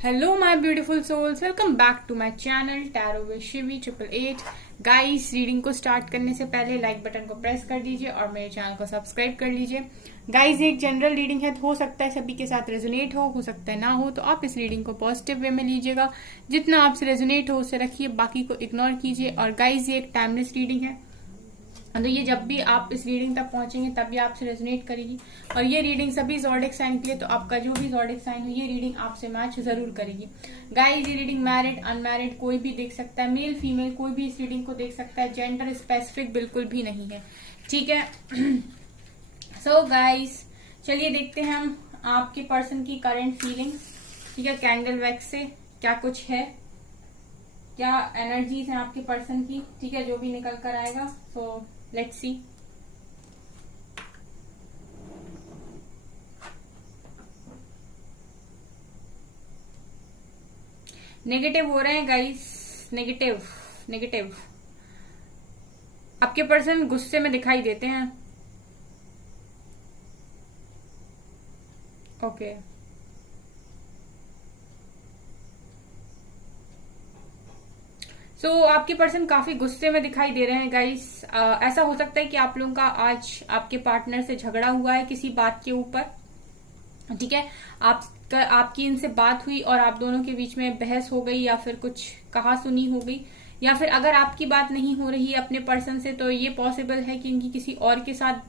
Hello my beautiful souls, welcome back to my channel tarot with Shivi 888। Guys, reading को start करने से पहले like button को press कर दीजिए और मेरे चैनल को सब्सक्राइब कर लीजिए। गाइस, एक जनरल रीडिंग है, तो हो सकता है सभी के साथ रेजोनेट हो सकता है ना हो, तो आप इस रीडिंग को पॉजिटिव वे में लीजिएगा। जितना आपसे रेजोनेट हो उसे रखिए, बाकी को इग्नोर कीजिए। और गाइस, ये एक टाइमलेस रीडिंग है, तो ये जब भी आप इस रीडिंग तक पहुंचेंगे तब ये आपसे रेजोनेट करेगी। और ये रीडिंग सभी ज़ोडिक साइन के लिए, तो आपका जो भी ज़ोडिक साइन हो ये रीडिंग आपसे मैच जरूर करेगी। गाइस, ये रीडिंग मैरिड अनमैरिड कोई भी देख सकता है, मेल फीमेल कोई भी इस रीडिंग को देख सकता है, जेंडर स्पेसिफिक बिल्कुल भी नहीं है, ठीक है। सो गाइस, चलिए देखते हैं हम आपके पर्सन की करंट फीलिंग्स, ठीक है। कैंडल वैक्स से क्या कुछ है, क्या एनर्जीज हैं आपके पर्सन की, ठीक है, जो भी निकल कर आएगा। So let's see. नेगेटिव हो रहे हैं गाइस, नेगेटिव नेगेटिव। आपके पर्सन गुस्से में दिखाई देते हैं। ओके, आपके पर्सन काफी गुस्से में दिखाई दे रहे हैं गाइस। ऐसा हो सकता है कि आप लोगों का आज आपके पार्टनर से झगड़ा हुआ है किसी बात के ऊपर, ठीक है। आपकी इनसे बात हुई और आप दोनों के बीच में बहस हो गई, या फिर कुछ कहा सुनी हो गई, या फिर अगर आपकी बात नहीं हो रही है अपने पर्सन से, तो ये पॉसिबल है कि इनकी किसी और के साथ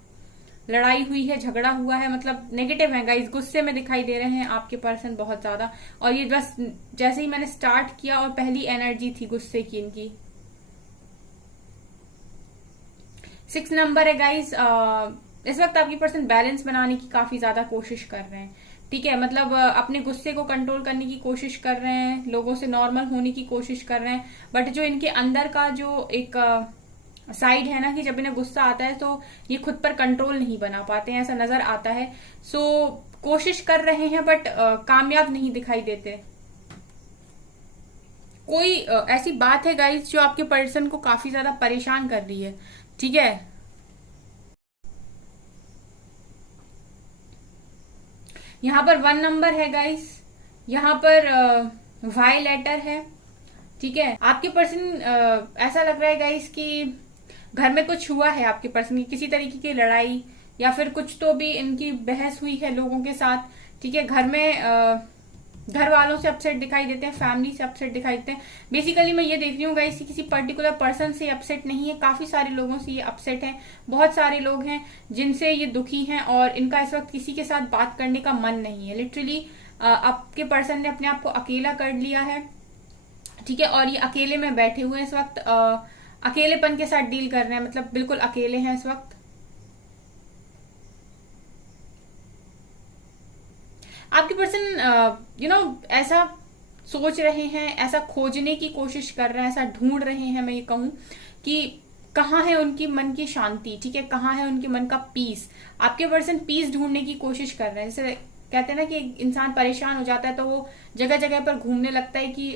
लड़ाई हुई है, झगड़ा हुआ है। मतलब नेगेटिव है गाइस, गुस्से में दिखाई दे रहे हैं आपके पर्सन बहुत ज्यादा। और ये बस जैसे ही मैंने स्टार्ट किया और पहली एनर्जी थी गुस्से की इनकी। 6 नंबर है गाइस। इस वक्त आपकी पर्सन बैलेंस बनाने की काफी ज्यादा कोशिश कर रहे हैं, ठीक है। मतलब अपने गुस्से को कंट्रोल करने की कोशिश कर रहे हैं, लोगों से नॉर्मल होने की कोशिश कर रहे हैं। बट जो इनके अंदर का जो एक साइड है ना, कि जब इन्हें गुस्सा आता है तो ये खुद पर कंट्रोल नहीं बना पाते हैं, ऐसा नजर आता है। कोशिश कर रहे हैं बट कामयाब नहीं दिखाई देते। कोई ऐसी बात है गाइस जो आपके पर्सन को काफी ज्यादा परेशान कर रही है, ठीक है। यहाँ पर 1 नंबर है गाइस, यहाँ पर वाई लेटर है, ठीक है। आपके पर्सन ऐसा लग रहा है गाइस कि घर में कुछ हुआ है आपके पर्सन की, किसी तरीके की लड़ाई या फिर कुछ तो भी इनकी बहस हुई है लोगों के साथ, ठीक है। घर में घर वालों से अपसेट दिखाई देते हैं, फैमिली से अपसेट दिखाई देते हैं। बेसिकली मैं ये देख रही हूँ गाइस, किसी पर्टिकुलर पर्सन से अपसेट नहीं है, काफी सारे लोगों से ये अपसेट है। बहुत सारे लोग हैं जिनसे ये दुखी हैं और इनका इस वक्त किसी के साथ बात करने का मन नहीं है। लिटरली आपके पर्सन ने अपने आप को अकेला कर लिया है, ठीक है। और ये अकेले में बैठे हुए हैं इस वक्त, अकेलेपन के साथ डील कर रहे हैं, मतलब बिल्कुल अकेले हैं इस वक्त। आपके पर्सन ऐसा सोच रहे हैं, ऐसा खोजने की कोशिश कर रहे हैं, ऐसा ढूंढ रहे हैं, मैं ये कहूं कि कहाँ है उनकी मन की शांति, ठीक है, कहाँ है उनके मन का पीस। आपके पर्सन पीस ढूंढने की कोशिश कर रहे हैं। जैसे कहते हैं ना कि इंसान परेशान हो जाता है तो वो जगह जगह पर घूमने लगता है कि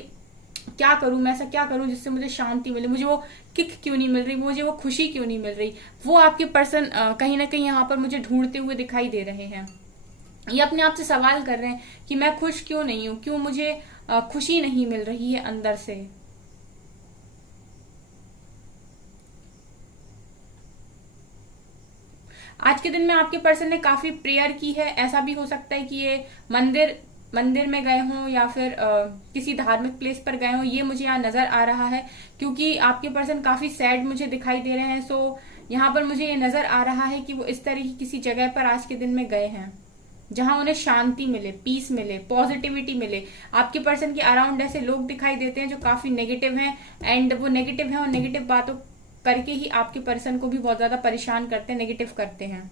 क्या करूं मैं, ऐसा क्या करूं जिससे मुझे शांति मिले, मुझे वो किक क्यों नहीं मिल रही, मुझे वो खुशी क्यों नहीं मिल रही। वो आपके पर्सन कहीं ना कहीं यहाँ पर मुझे ढूंढते हुए दिखाई दे रहे हैं। ये अपने आप से सवाल कर रहे हैं कि मैं खुश क्यों नहीं हूं, क्यों मुझे खुशी नहीं मिल रही है अंदर से। आज के दिन में आपके पर्सन ने काफी प्रेयर की है। ऐसा भी हो सकता है कि ये मंदिर मंदिर में गए हों या फिर किसी धार्मिक प्लेस पर गए हों, ये मुझे यहाँ नजर आ रहा है, क्योंकि आपके पर्सन काफी सैड मुझे दिखाई दे रहे हैं। यहाँ पर मुझे ये नजर आ रहा है कि वो इस तरह की किसी जगह पर आज के दिन में गए हैं जहां उन्हें शांति मिले, पीस मिले, पॉजिटिविटी मिले। आपके पर्सन के अराउंड ऐसे लोग दिखाई देते हैं जो काफी नेगेटिव हैं, एंड वो नेगेटिव हैं और नेगेटिव बातों करके ही आपके पर्सन को भी बहुत ज्यादा परेशान करते हैं, नेगेटिव करते हैं।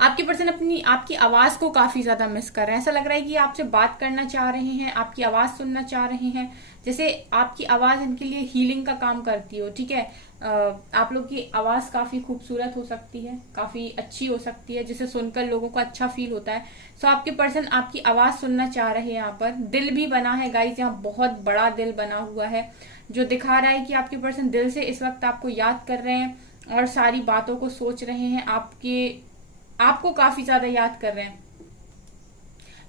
आपके पर्सन आपकी आवाज को काफी ज्यादा मिस कर रहे हैं। ऐसा लग रहा है कि आपसे बात करना चाह रहे हैं, आपकी आवाज सुनना चाह रहे हैं, जैसे आपकी आवाज इनके लिए हीलिंग का काम करती हो, ठीक है। आप लोग की आवाज काफी खूबसूरत हो सकती है, काफी अच्छी हो सकती है, जिसे सुनकर लोगों को अच्छा फील होता है। आपके पर्सन आपकी आवाज सुनना चाह रहे हैं। यहाँ पर दिल भी बना है गाइस, यहाँ बहुत बड़ा दिल बना हुआ है, जो दिखा रहा है कि आपके पर्सन दिल से इस वक्त आपको याद कर रहे हैं और सारी बातों को सोच रहे हैं, आपको काफी ज्यादा याद कर रहे हैं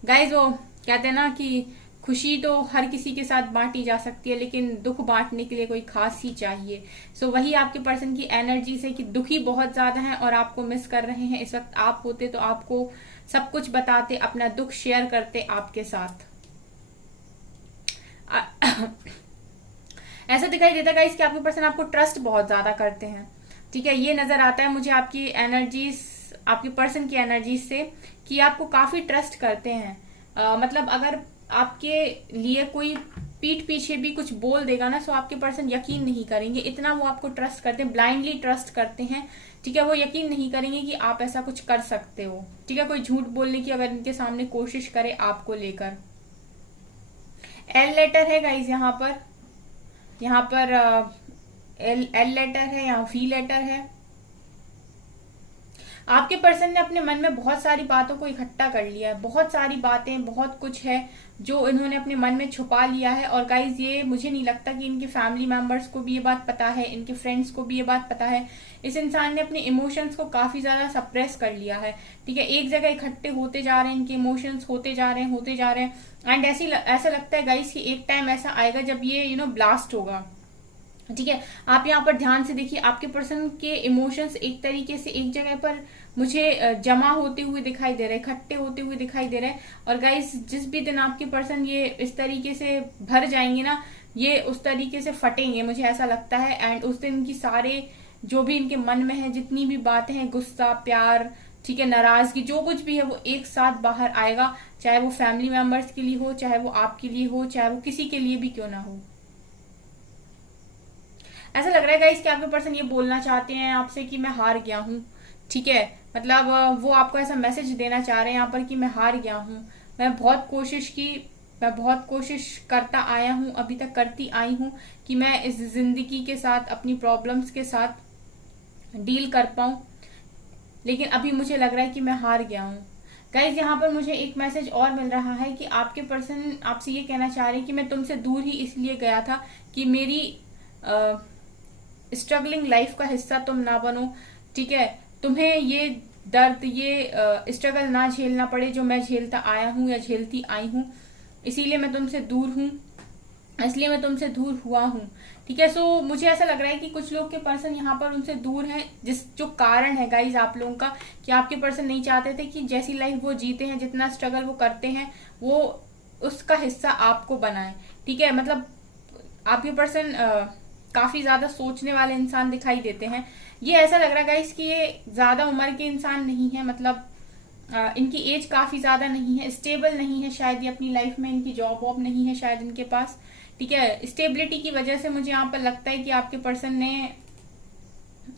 गाइज। वो कहते हैं ना कि खुशी तो हर किसी के साथ बांटी जा सकती है, लेकिन दुख बांटने के लिए कोई खास ही चाहिए। सो वही आपके पर्सन की एनर्जी से कि दुखी बहुत ज्यादा हैं और आपको मिस कर रहे हैं। इस वक्त आप होते तो आपको सब कुछ बताते, अपना दुख शेयर करते आपके साथ। ऐसा दिखाई देता है गाइस कि आपके पर्सन आपको ट्रस्ट बहुत ज्यादा करते हैं। ठीक है, ये नजर आता है मुझे आपकी एनर्जीज, आपके पर्सन की एनर्जीज से कि आपको काफी ट्रस्ट करते हैं। मतलब अगर आपके लिए कोई पीठ पीछे भी कुछ बोल देगा ना, तो आपके पर्सन यकीन नहीं करेंगे, इतना वो आपको ट्रस्ट करते हैं, ब्लाइंडली ट्रस्ट करते हैं। ठीक है, वो यकीन नहीं करेंगे कि आप ऐसा कुछ कर सकते हो। ठीक है, कोई झूठ बोलने की अगर इनके सामने कोशिश करे आपको लेकर। एल लेटर है गाइज यहाँ पर, यहाँ पर एल लेटर है, यहाँ वी लेटर है। आपके पर्सन ने अपने मन में बहुत सारी बातों को इकट्ठा कर लिया है, बहुत सारी बातें, बहुत कुछ है जो इन्होंने अपने मन में छुपा लिया है। और गाइज ये मुझे नहीं लगता कि इनके फैमिली मेंबर्स को भी ये बात पता है, इनके फ्रेंड्स को भी ये बात पता है। इस इंसान ने अपने इमोशंस को काफी ज्यादा सप्रेस कर लिया है। ठीक है, एक जगह इकट्ठे होते जा रहे हैं, इनके इमोशंस होते जा रहे हैं, होते जा रहे हैं। एंड ऐसा लगता है गाइज कि एक टाइम ऐसा आएगा जब ये ब्लास्ट होगा। ठीक है, आप यहाँ पर ध्यान से देखिए, आपके पर्सन के इमोशंस एक तरीके से एक जगह पर मुझे जमा होते हुए दिखाई दे रहे हैं, इकट्ठे होते हुए दिखाई दे रहे हैं। और गाइस जिस भी दिन आपके पर्सन ये इस तरीके से भर जाएंगे ना, ये उस तरीके से फटेंगे, मुझे ऐसा लगता है। एंड उस दिन की सारे जो भी इनके मन में है, जितनी भी बातें हैं, गुस्सा, प्यार, ठीक है, नाराजगी, जो कुछ भी है, वो एक साथ बाहर आएगा। चाहे वो फैमिली मेंबर्स के लिए हो, चाहे वो आपके लिए हो, चाहे वो किसी के लिए भी क्यों ना हो। ऐसा लग रहा है गाइस कि आपके पर्सन ये बोलना चाहते हैं आपसे कि मैं हार गया हूँ। ठीक है, मतलब वो आपको ऐसा मैसेज देना चाह रहे हैं यहाँ पर कि मैं हार गया हूँ, मैं बहुत कोशिश की, मैं बहुत कोशिश करता आया हूँ, अभी तक करती आई हूँ कि मैं इस जिंदगी के साथ, अपनी प्रॉब्लम्स के साथ डील कर पाऊं, लेकिन अभी मुझे लग रहा है कि मैं हार गया हूँ। गाइज यहाँ पर मुझे एक मैसेज और मिल रहा है कि आपके पर्सन आपसे ये कहना चाह रहे हैं कि मैं तुमसे दूर ही इसलिए गया था कि मेरी स्ट्रगलिंग लाइफ का हिस्सा तुम ना बनो। ठीक है, तुम्हें ये दर्द, ये स्ट्रगल ना झेलना पड़े जो मैं झेलता आया हूँ या झेलती आई हूँ, इसीलिए मैं तुमसे दूर हूँ, इसलिए मैं तुमसे दूर हुआ हूँ। ठीक है, सो मुझे ऐसा लग रहा है कि कुछ लोग के पर्सन यहाँ पर उनसे दूर हैं, जो कारण है गाइज आप लोगों का कि आपके पर्सन नहीं चाहते थे कि जैसी लाइफ वो जीते हैं, जितना स्ट्रगल वो करते हैं, वो उसका हिस्सा आपको बनाए। ठीक है, मतलब आपके पर्सन काफी ज्यादा सोचने वाले इंसान दिखाई देते हैं। ये ऐसा लग रहा है गाइस कि ये ज्यादा उम्र के इंसान नहीं है, मतलब इनकी एज काफी ज्यादा नहीं है, स्टेबल नहीं है शायद ये अपनी लाइफ में, इनकी जॉब वॉब नहीं है शायद इनके पास। ठीक है, स्टेबिलिटी की वजह से मुझे यहाँ पर लगता है कि आपके पर्सन ने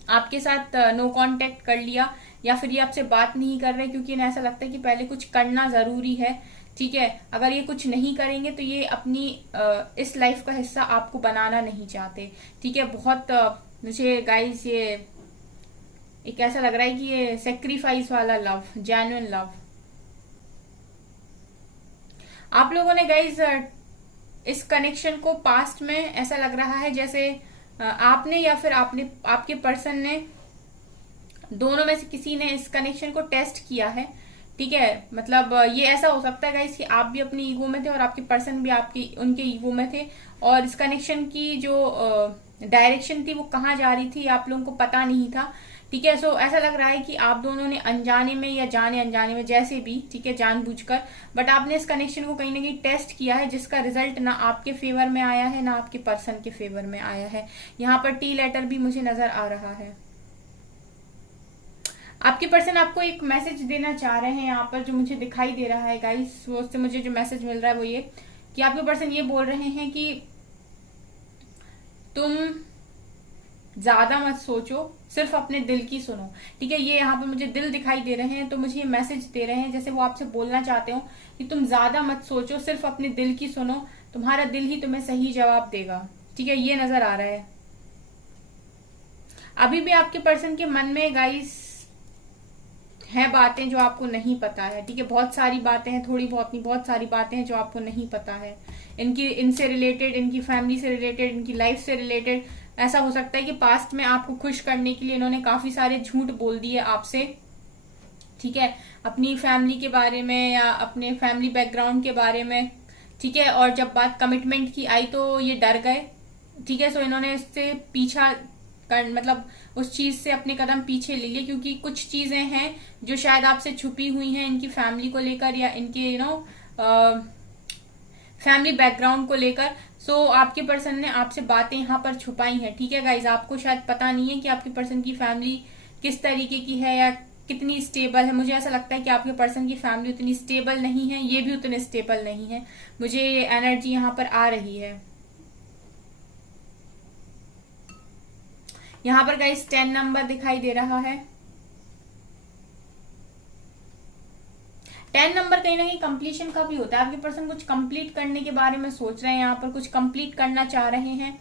आपके साथ नो कांटेक्ट कर लिया, या फिर ये आपसे बात नहीं कर रहे क्योंकि इन्हें ऐसा लगता है कि पहले कुछ करना जरूरी है। ठीक है, अगर ये कुछ नहीं करेंगे तो ये अपनी इस लाइफ का हिस्सा आपको बनाना नहीं चाहते। ठीक है, बहुत मुझे गाइस ये एक ऐसा लग रहा है कि ये सेक्रीफाइस वाला लव, जेन्युइन लव। आप लोगों ने गाइस इस कनेक्शन को पास्ट में ऐसा लग रहा है जैसे आपने या फिर आपके पर्सन ने, दोनों में से किसी ने इस कनेक्शन को टेस्ट किया है। ठीक है, मतलब ये ऐसा हो सकता है गाइस कि आप भी अपनी ईगो में थे और आपके पर्सन भी उनके ईगो में थे, और इस कनेक्शन की जो डायरेक्शन थी वो कहाँ जा रही थी आप लोगों को पता नहीं था। ठीक है, सो ऐसा लग रहा है कि आप दोनों ने अनजाने में या जाने अनजाने में, जैसे भी, ठीक है, जानबूझकर, बट आपने इस कनेक्शन को कहीं ना कहीं टेस्ट किया है, जिसका रिजल्ट ना आपके फेवर में आया है ना आपके पर्सन के फेवर में आया है। यहाँ पर टी लेटर भी मुझे नजर आ रहा है। आपके पर्सन आपको एक मैसेज देना चाह रहे हैं यहाँ पर, जो मुझे दिखाई दे रहा है गाइस, वो उससे मुझे जो मैसेज मिल रहा है वो ये कि आपके पर्सन ये बोल रहे हैं कि तुम ज्यादा मत सोचो, सिर्फ अपने दिल की सुनो। ठीक है, ये यहाँ पर मुझे दिल दिखाई दे रहे हैं, तो मुझे ये मैसेज दे रहे हैं जैसे वो आपसे बोलना चाहते हो कि तुम ज्यादा मत सोचो, सिर्फ अपने दिल की सुनो, तुम्हारा दिल ही तुम्हें सही जवाब देगा। ठीक है, ये नजर आ रहा है। अभी भी आपके पर्सन के मन में गाइस है बातें जो आपको नहीं पता है। ठीक है, बहुत सारी बातें हैं, थोड़ी बहुत नहीं, बहुत सारी बातें हैं जो आपको नहीं पता है, इनसे रिलेटेड, इनकी फैमिली से रिलेटेड, इनकी लाइफ से रिलेटेड। ऐसा हो सकता है कि पास्ट में आपको खुश करने के लिए इन्होंने काफी सारे झूठ बोल दिए आपसे। ठीक है, अपनी फैमिली के बारे में या अपने फैमिली बैकग्राउंड के बारे में, ठीक है। और जब बात कमिटमेंट की आई तो ये डर गए, ठीक है। सो इन्होंने इससे पीछा कर, मतलब उस चीज से अपने कदम पीछे ले लिए, क्योंकि कुछ चीजें हैं जो शायद आपसे छुपी हुई हैं इनकी फैमिली को लेकर या इनके फैमिली बैकग्राउंड को लेकर। सो आपके पर्सन ने आपसे बातें यहाँ पर छुपाई हैं, ठीक है गाइज। आपको शायद पता नहीं है कि आपके पर्सन की फैमिली किस तरीके की है या कितनी स्टेबल है। मुझे ऐसा लगता है कि आपके पर्सन की फैमिली उतनी स्टेबल नहीं है, ये भी उतने स्टेबल नहीं है। मुझे ये एनर्जी यहाँ पर आ रही है। यहाँ पर गाइस 10 नंबर दिखाई दे रहा है। 10 नंबर कहीं ना कहीं कंप्लीशन का भी होता है। आपके पर्सन कुछ कंप्लीट करने के बारे में सोच रहे हैं, यहाँ पर कुछ कंप्लीट करना चाह रहे हैं।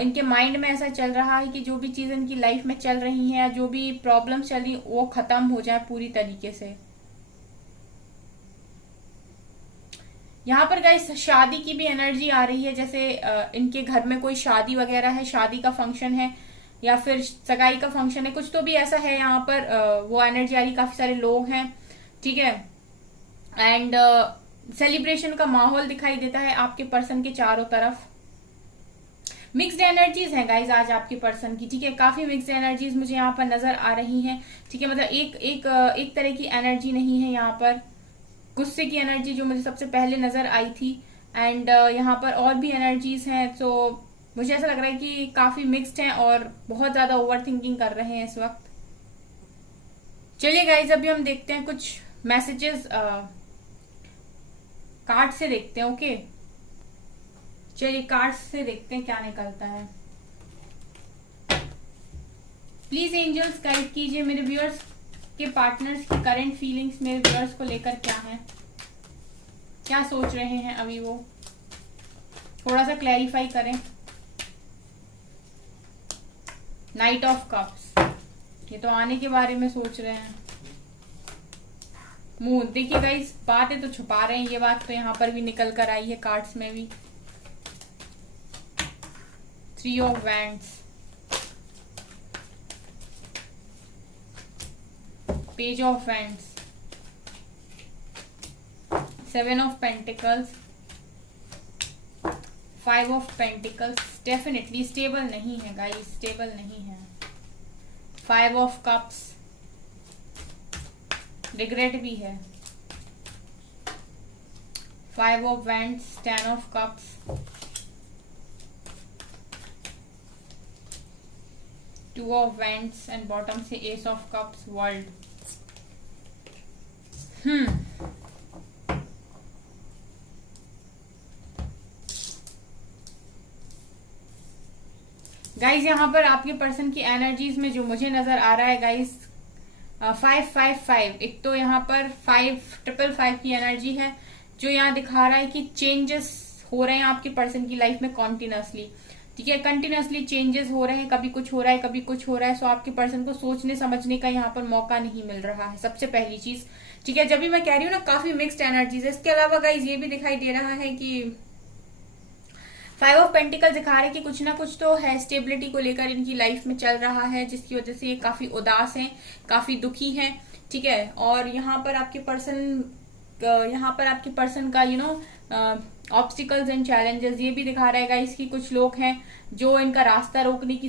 इनके माइंड में ऐसा चल रहा है कि जो भी चीज इनकी लाइफ में चल रही है या जो भी प्रॉब्लम चल रही है वो खत्म हो जाए पूरी तरीके से। यहाँ पर गाइस शादी की भी एनर्जी आ रही है, जैसे इनके घर में कोई शादी वगैरह है, शादी का फंक्शन है या फिर सगाई का फंक्शन है, कुछ तो भी ऐसा है। यहाँ पर वो एनर्जी आ रही, काफी सारे लोग हैं, ठीक है। एंड सेलिब्रेशन का माहौल दिखाई देता है आपके पर्सन के चारों तरफ। मिक्स्ड एनर्जीज हैं गाइज आज आपके पर्सन की, ठीक है। काफी मिक्स्ड एनर्जीज मुझे यहाँ पर नजर आ रही हैं, ठीक है। मतलब एक तरह की एनर्जी नहीं है यहाँ पर। गुस्से की एनर्जी जो मुझे सबसे पहले नजर आई थी, एंड यहाँ पर और भी एनर्जीज हैं। तो मुझे ऐसा लग रहा है कि काफी मिक्स्ड हैं और बहुत ज्यादा ओवर थिंकिंग कर रहे हैं इस वक्त। चलिए गाइज अभी हम देखते हैं कुछ मैसेजेस कार्ड से देखते हैं, ओके। चलिए कार्ड से देखते हैं क्या निकलता है। प्लीज एंजल्स गाइड कीजिए मेरे व्यूअर्स के पार्टनर्स की करंट फीलिंग्स मेरे व्यूअर्स को लेकर क्या है, क्या सोच रहे हैं अभी वो, थोड़ा सा क्लैरिफाई करें। नाइट ऑफ कप्स, ये तो आने के बारे में सोच रहे हैं। मून, देखिए गाइस बातें तो छुपा रहे हैं, ये बात तो यहाँ पर भी निकल कर आई है कार्ड्स में भी। 3 of wands, page of wands, 7 of pentacles, 5 of pentacles. Definitely stable नहीं है गाइस, स्टेबल नहीं है। 5 ऑफ कप्स, रिग्रेट भी है। 5 of wands, 10 of cups, 2 of wands and bottom से ace of cups, world. Guys यहाँ पर आपके पर्सन की एनर्जीज में जो मुझे नजर आ रहा है गाइज 555, एक तो यहाँ पर 555 की एनर्जी है जो यहाँ दिखा रहा है कि चेंजेस हो रहे हैं आपके पर्सन की लाइफ में कॉन्टिन्यूसली, ठीक है। कंटिन्यूसली चेंजेस हो रहे हैं, कभी कुछ हो रहा है कभी कुछ हो रहा है। सो आपके पर्सन को सोचने समझने का यहाँ पर मौका नहीं मिल रहा है, सबसे पहली चीज, ठीक है। जब भी मैं कह रही हूँ ना काफी मिक्स्ड एनर्जीज है। इसके अलावा गाइज ये भी दिखाई दे रहा है कि 5 ऑफ पेंटिकल दिखा रहे हैं कि कुछ ना कुछ तो है स्टेबिलिटी को लेकर इनकी लाइफ में चल रहा है, जिसकी वजह से ये काफी उदास हैं, काफी दुखी हैं, ठीक है। और यहाँ पर आपके पर्सन का ऑब्स्टिकल्स एंड चैलेंजेस ये भी दिखा रहेगा। इसकी कुछ लोग हैं जो इनका रास्ता रोकने की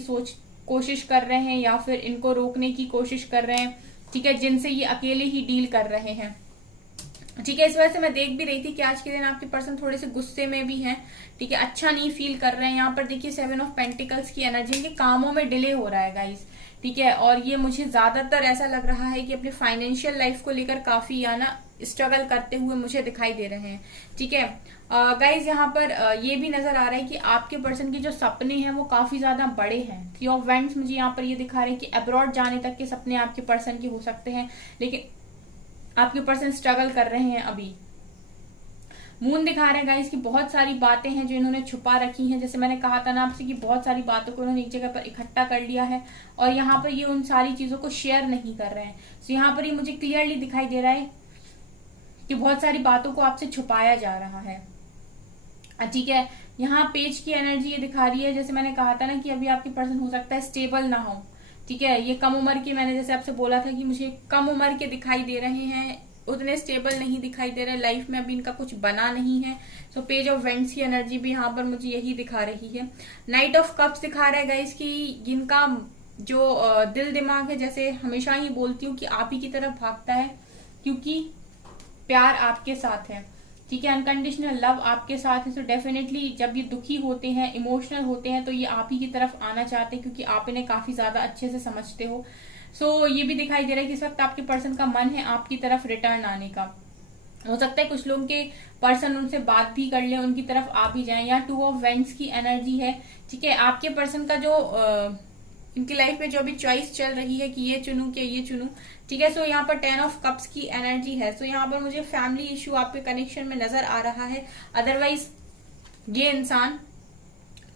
कोशिश कर रहे हैं या फिर इनको रोकने की कोशिश कर रहे हैं, ठीक है, जिनसे ये अकेले ही डील कर रहे हैं, ठीक है। इस वजह से मैं देख भी रही थी कि आज के दिन आपके पर्सन थोड़े से गुस्से में भी हैं, ठीक है, अच्छा नहीं फील कर रहे हैं। यहाँ पर देखिए 7 ऑफ पेंटिकल्स की एनर्जी, इनके कामों में डिले हो रहा है गाइस, ठीक है। और ये मुझे ज्यादातर ऐसा लग रहा है कि अपनी फाइनेंशियल लाइफ को लेकर काफी स्ट्रगल करते हुए मुझे दिखाई दे रहे हैं, ठीक है। गाइज यहाँ पर ये भी नजर आ रहा है कि आपके पर्सन के जो सपने हैं वो काफी ज्यादा बड़े हैं। 3 ऑफ वैंड्स मुझे यहाँ पर ये दिखा रहे हैं कि अब्रॉड जाने तक के सपने आपके पर्सन के हो सकते हैं, लेकिन आपके पर्सन स्ट्रगल कर रहे हैं अभी। मून दिखा रहे हैं गाइस कि बहुत सारी बातें हैं जो इन्होंने छुपा रखी हैं, जैसे मैंने कहा था ना आपसे कि बहुत सारी बातों को इन्होंने एक जगह पर इकट्ठा कर लिया है और यहाँ पर ये उन सारी चीजों को शेयर नहीं कर रहे हैं। तो यहाँ पर ये मुझे क्लियरली दिखाई दे रहा है कि बहुत सारी बातों को आपसे छुपाया जा रहा है, ठीक है। यहाँ पेज की एनर्जी ये दिखा रही है, जैसे मैंने कहा था ना कि अभी आपके पर्सन हो सकता है स्टेबल ना हो, ठीक है, ये कम उम्र के, मैंने जैसे आपसे बोला था कि मुझे कम उम्र के दिखाई दे रहे हैं, उतने स्टेबल नहीं दिखाई दे रहे, लाइफ में अभी इनका कुछ बना नहीं है। सो पेज ऑफ वेंट्स की एनर्जी भी यहाँ पर मुझे यही दिखा रही है। नाइट ऑफ कप्स दिखा रहा है गाइस कि इनका जो दिल दिमाग है, जैसे हमेशा ही बोलती हूँ कि आप ही की तरफ भागता है, क्योंकि प्यार आपके साथ है, ठीक है, अनकंडीशनल लव आपके साथ है। तो डेफिनेटली जब ये दुखी होते हैं, इमोशनल होते हैं, तो ये आप ही की तरफ आना चाहते हैं, क्योंकि आप इन्हें काफी ज्यादा अच्छे से समझते हो। सो ये भी दिखाई दे रहा है कि इस वक्त आपके पर्सन का मन है आपकी तरफ रिटर्न आने का। हो सकता है कुछ लोगों के पर्सन उनसे बात भी कर ले, उनकी तरफ आ भी जाए। या 2 ऑफ वेंट्स की एनर्जी है, ठीक है, आपके पर्सन का जो इनकी लाइफ में जो अभी चॉइस चल रही है कि ये चुनूं कि ये चुनूं, ठीक है। सो यहाँ पर 10 ऑफ कप्स की एनर्जी है। सो यहाँ पर मुझे फैमिली इश्यू आपके कनेक्शन में नजर आ रहा है। अदरवाइज ये इंसान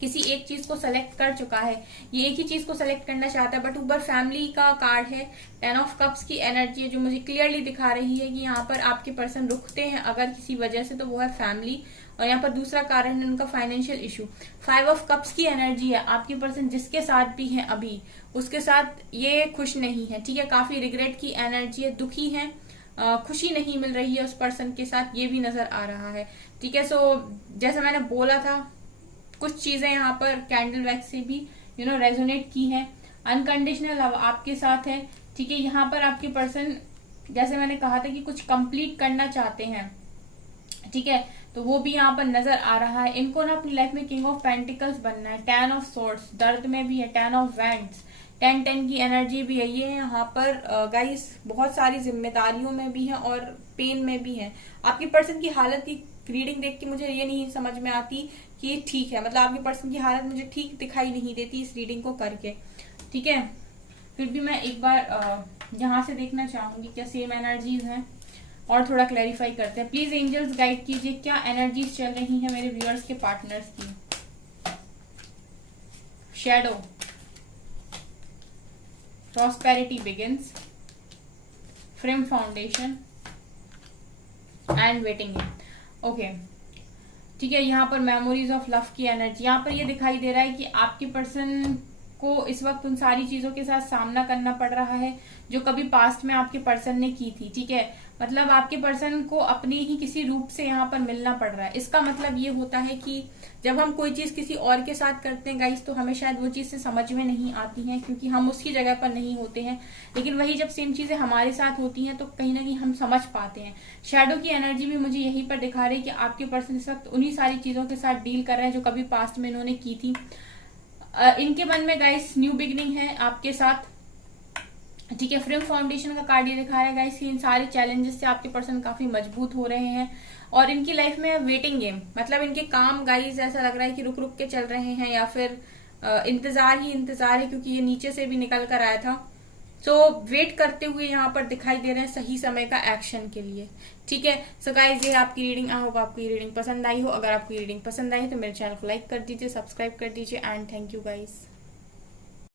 किसी एक चीज को सेलेक्ट कर चुका है, ये एक ही चीज को सेलेक्ट करना चाहता है, बट ऊपर फैमिली का कार्ड है, 10 ऑफ कप्स की एनर्जी है, जो मुझे क्लियरली दिखा रही है कि यहाँ पर आपके पर्सन रुकते हैं अगर किसी वजह से, तो वो है फैमिली। और यहाँ पर दूसरा कारण है उनका फाइनेंशियल इशू। 5 ऑफ कप्स की एनर्जी है, आपके पर्सन जिसके साथ भी है अभी, उसके साथ ये खुश नहीं है, ठीक है, काफी रिग्रेट की एनर्जी है, दुखी है, खुशी नहीं मिल रही है उस पर्सन के साथ, ये भी नजर आ रहा है, ठीक है। सो जैसे मैंने बोला था, कुछ चीजें यहाँ पर कैंडल वैक्स से भी रेजोनेट की हैं। अनकंडीशनल लव आपके साथ है, ठीक है। यहाँ पर आपके पर्सन, जैसे मैंने कहा था कि कुछ कंप्लीट करना चाहते हैं, ठीक है, तो वो भी यहाँ पर नजर आ रहा है। इनको ना अपनी लाइफ में किंग ऑफ पेंटिकल्स बनना है। 10 ऑफ सोर्ड्स दर्द में भी है, 10 ऑफ वैंड्स 10 की एनर्जी भी है। ये यहाँ पर गाइस बहुत सारी जिम्मेदारियों में भी है और पेन में भी है। आपकी पर्सन की हालत की रीडिंग देख के मुझे ये नहीं समझ में आती कि ये ठीक है, मतलब आपके पर्सन की हालत मुझे ठीक दिखाई नहीं देती इस रीडिंग को करके, ठीक है। फिर भी मैं एक बार यहाँ से देखना चाहूंगी क्या सेम एनर्जीज हैं, और थोड़ा क्लैरिफाई करते हैं। प्लीज एंजल्स गाइड कीजिए क्या एनर्जीज चल रही हैं मेरे व्यूअर्स के पार्टनर्स की। Shadow, prosperity begins, frame foundation and waiting in. Okay, ठीक है। यहाँ पर मेमोरीज ऑफ लव की एनर्जी, यहाँ पर ये दिखाई दे रहा है कि आपके पर्सन को इस वक्त उन सारी चीजों के साथ सामना करना पड़ रहा है जो कभी पास्ट में आपके पर्सन ने की थी, ठीक है। मतलब आपके पर्सन को अपने ही किसी रूप से यहाँ पर मिलना पड़ रहा है। इसका मतलब ये होता है कि जब हम कोई चीज किसी और के साथ करते हैं गाइस, तो हमें शायद वो चीज से समझ में नहीं आती है, क्योंकि हम उसकी जगह पर नहीं होते हैं। लेकिन वही जब सेम चीजें हमारे साथ होती हैं, तो कहीं ना कहीं हम समझ पाते हैं। शैडो की एनर्जी भी मुझे यहीं पर दिखा रही है कि आपके पर्सन इस वक्त उन्हीं सारी चीजों के साथ डील कर रहे हैं जो कभी पास्ट में इन्होंने की थी। इनके मन में गाइस न्यू बिगिनिंग है आपके साथ, ठीक है। फ्रेम फाउंडेशन का कार्ड ये दिखा रहा है गाइस कि इन सारे चैलेंजेस से आपके पर्सन काफी मजबूत हो रहे हैं। और इनकी लाइफ में वेटिंग गेम, मतलब इनके काम गाइस ऐसा लग रहा है कि रुक रुक के चल रहे हैं, या फिर इंतजार ही इंतजार है, क्योंकि ये नीचे से भी निकल कर आया था। सो वेट करते हुए यहाँ पर दिखाई दे रहे हैं सही समय का एक्शन के लिए, ठीक है। सो गाइस ये आपकी रीडिंग, आई होप आपको ये रीडिंग पसंद आई हो। अगर आपको ये रीडिंग पसंद आई है तो मेरे चैनल को लाइक कर दीजिए, सब्सक्राइब कर दीजिए, एंड थैंक यू गाइस।